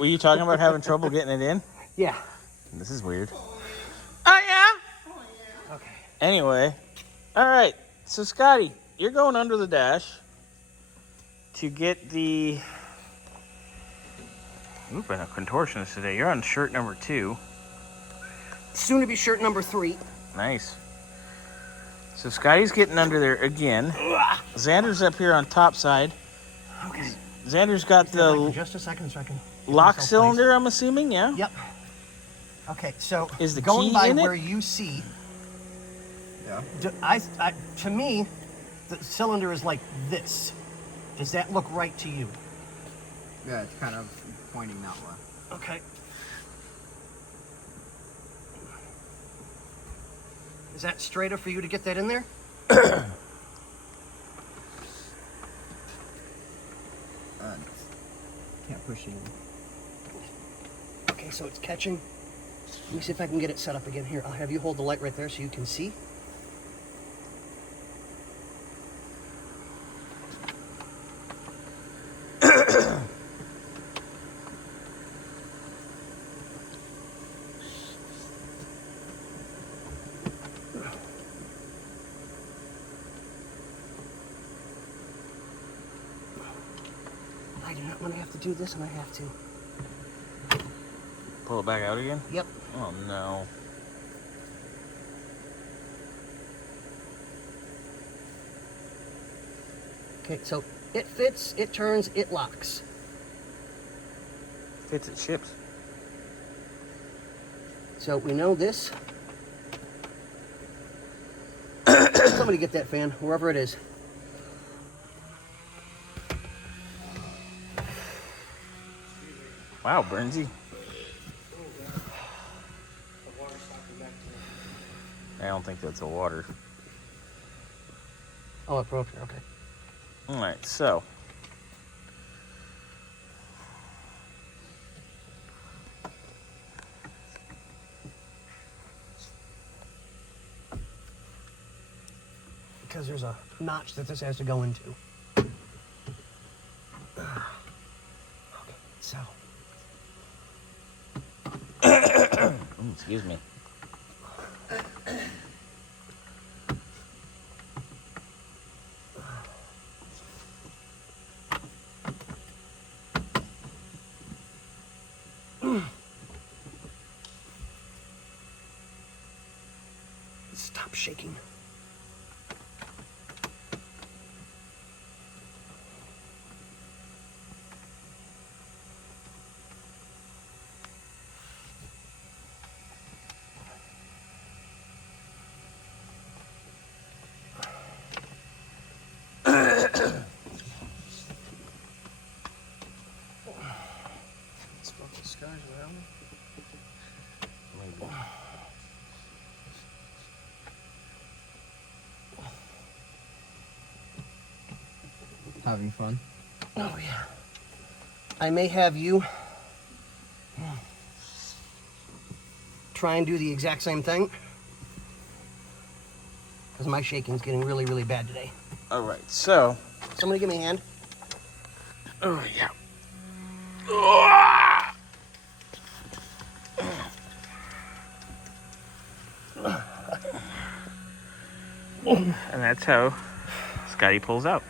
Were you talking about having trouble getting it in? Yeah. This is weird. Oh, yeah? Okay. Anyway. All right. So, Scotty, you're going under the dash to get the... You've been a contortionist today. You're on shirt number 2. Soon to be shirt number 3. Nice. So, Scotty's getting under there again. Xander's up here on top side. Okay. Xander's got the just a second so I can lock cylinder, I'm assuming, yeah? Yep. Okay, so is the going key by in it? where you see, to me, the cylinder is like this. Does that look right to you? Yeah, it's kind of pointing that way. Okay. Is that straighter for you to get that in there? Can't push it in. Okay, so it's catching. Let me see if I can get it set up again here. I'll have you hold the light right there so you can see. I do not want to have to do this, and I have to. Pull it back out again? Yep. Oh, no. Okay, so it fits, it turns, it locks. Fits, it ships. So we know this. Somebody get that fan, wherever it is. Wow, Bernsey. I don't think that's the water. Oh, it broke. Okay. All right, so. Because there's a notch that this has to go into. Okay, so. Excuse me. Stop shaking. Spoke the skies around me. Maybe. Having fun. Oh, yeah. I may have you try and do the exact same thing. Because my shaking's getting really, really bad today. All right, so. Somebody give me a hand. Oh, yeah. And that's how Scotty pulls out.